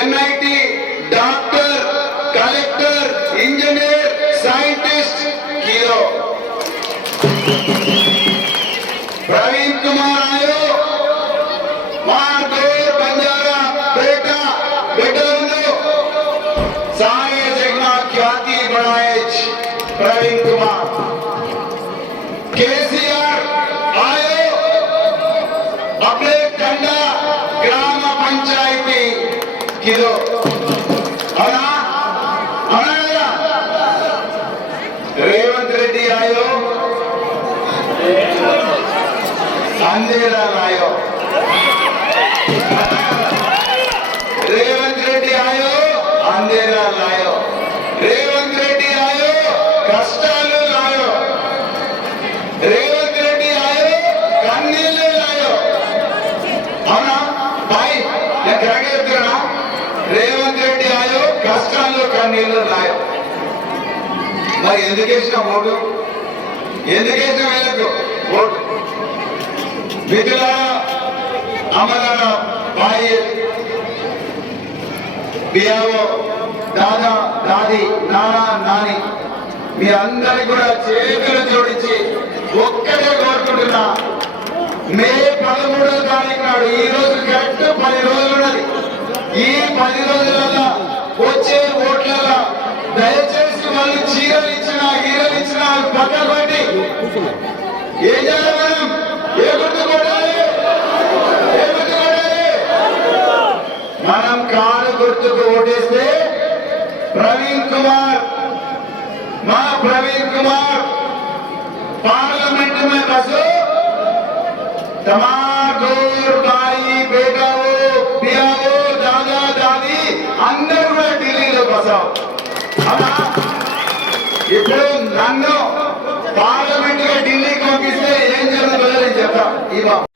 NIT doctor collector engineer scientist hero Praveen Kumar आयो मारदोर बंजारा बेटा बेटा सारे जगह ख्याति बढ़ाए प्रवीण कुमार केसीआर आयो अपने टंडा ग्राम पंचायती किलो रेवंत रेड्डी आयो अंधेरा लायो रेवंत रेड्डी आयो अंधेरा लायो रेवंत रेड्डी आयो कष्टालु लायो रेवंत रेड्डी आयो कन्नीलु लायो అవునా भाई నేను కరెక్ట్గా చెప్తున్నా రేవంత్ రెడ్డి ఆయో కష్టాలు కన్నీళ్లు లాయో మరి ఎందుకు వేసిన ఓటు ఎందుకు వేసిన వీళ్ళకు ఓటు మిథులారా అమలారా భాయి బియావో దాదా దాది నానా నాని మీ అందరికి కూడా చేతులు జోడించి ఒక్కటే కోరుకుంటున్నా మే 13వ తారీఖు నాడు ఈ రోజు కరెక్ట్ 10 రోజులు ఉన్నది ఈ 10 రోజులలో వచ్చే ఓట్లలో దయచేసి వాళ్ళు చీరలు ఇచ్చినా హీరలు ఇచ్చినా పక్కన పెట్టి ఏం చేయాలి మనం ఏ గుర్తు కొట్టాలి ఏ గుర్తు కొట్టాలి మనం కారు గుర్తుకు ఓటేస్తే ప్రవీణ్ కుమార్ మా ప్రవీణ్ కుమార్ पार्लियामेंट में बसो तमाम भाई बेटा हो बिया हो दादा दादी अंदर में दिल्ली లో बसाओ ఇప్పుడు నన్ను పార్లమెంట్ గా ఢిల్లీకి పంపిస్తే ఏం జరుగుతుందో చెప్తా